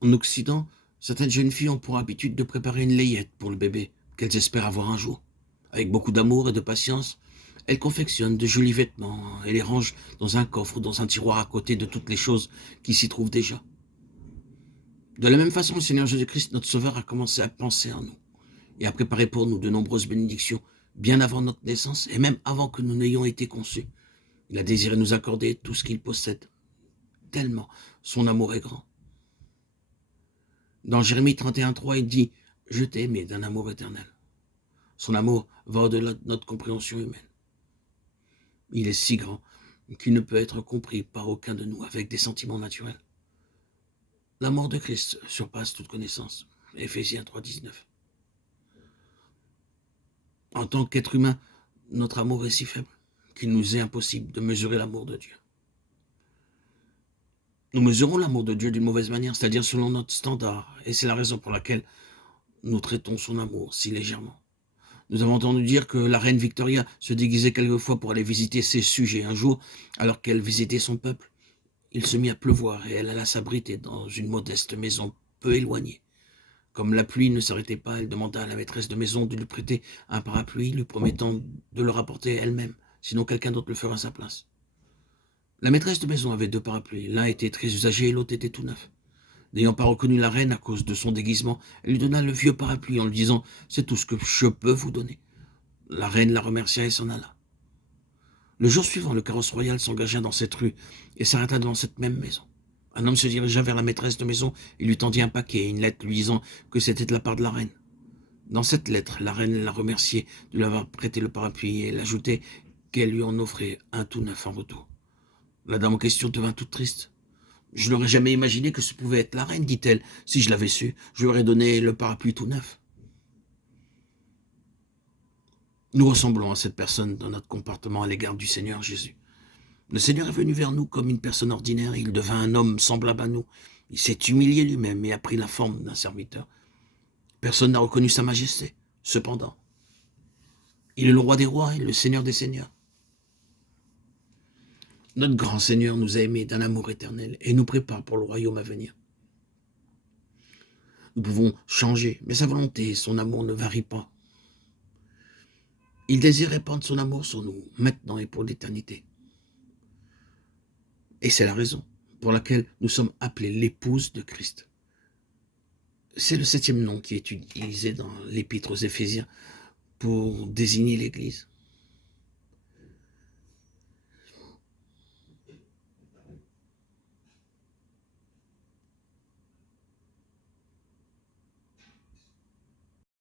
En Occident, certaines jeunes filles ont pour habitude de préparer une layette pour le bébé, qu'elles espèrent avoir un jour. Avec beaucoup d'amour et de patience, elles confectionnent de jolis vêtements et les rangent dans un coffre ou dans un tiroir à côté de toutes les choses qui s'y trouvent déjà. De la même façon, le Seigneur Jésus-Christ, notre Sauveur, a commencé à penser en nous et à préparer pour nous de nombreuses bénédictions, bien avant notre naissance et même avant que nous n'ayons été conçus. Il a désiré nous accorder tout ce qu'il possède, tellement son amour est grand. Dans Jérémie 31,3, il dit « Je t'ai aimé d'un amour éternel ». Son amour va au-delà de notre compréhension humaine. Il est si grand qu'il ne peut être compris par aucun de nous avec des sentiments naturels. L'amour de Christ surpasse toute connaissance. Éphésiens 3,19. En tant qu'être humain, notre amour est si faible qu'il nous est impossible de mesurer l'amour de Dieu. Nous mesurons l'amour de Dieu d'une mauvaise manière, c'est-à-dire selon notre standard, et c'est la raison pour laquelle nous traitons son amour si légèrement. Nous avons entendu dire que la reine Victoria se déguisait quelquefois pour aller visiter ses sujets. Un jour, alors qu'elle visitait son peuple, il se mit à pleuvoir et elle alla s'abriter dans une modeste maison peu éloignée. Comme la pluie ne s'arrêtait pas, elle demanda à la maîtresse de maison de lui prêter un parapluie, lui promettant de le rapporter elle-même, sinon quelqu'un d'autre le fera à sa place. La maîtresse de maison avait deux parapluies, l'un était très usagé et l'autre était tout neuf. N'ayant pas reconnu la reine à cause de son déguisement, elle lui donna le vieux parapluie en lui disant « C'est tout ce que je peux vous donner ». La reine la remercia et s'en alla. Le jour suivant, le carrosse royal s'engagea dans cette rue et s'arrêta devant cette même maison. Un homme se dirigea vers la maîtresse de maison et lui tendit un paquet et une lettre lui disant que c'était de la part de la reine. Dans cette lettre, la reine la remerciait de lui avoir prêté le parapluie et elle ajoutait qu'elle lui en offrait un tout neuf en retour. La dame en question devint toute triste. « Je n'aurais jamais imaginé que ce pouvait être la reine, dit-elle. Si je l'avais su, je lui aurais donné le parapluie tout neuf. » Nous ressemblons à cette personne dans notre comportement à l'égard du Seigneur Jésus. Le Seigneur est venu vers nous comme une personne ordinaire, il devint un homme semblable à nous. Il s'est humilié lui-même et a pris la forme d'un serviteur. Personne n'a reconnu sa majesté. Cependant, il est le roi des rois et le Seigneur des seigneurs. Notre grand Seigneur nous a aimés d'un amour éternel et nous prépare pour le royaume à venir. Nous pouvons changer, mais sa volonté et son amour ne varient pas. Il désire répandre son amour sur nous, maintenant et pour l'éternité. Et c'est la raison pour laquelle nous sommes appelés l'épouse de Christ. C'est le 7e nom qui est utilisé dans l'épître aux Éphésiens pour désigner l'Église.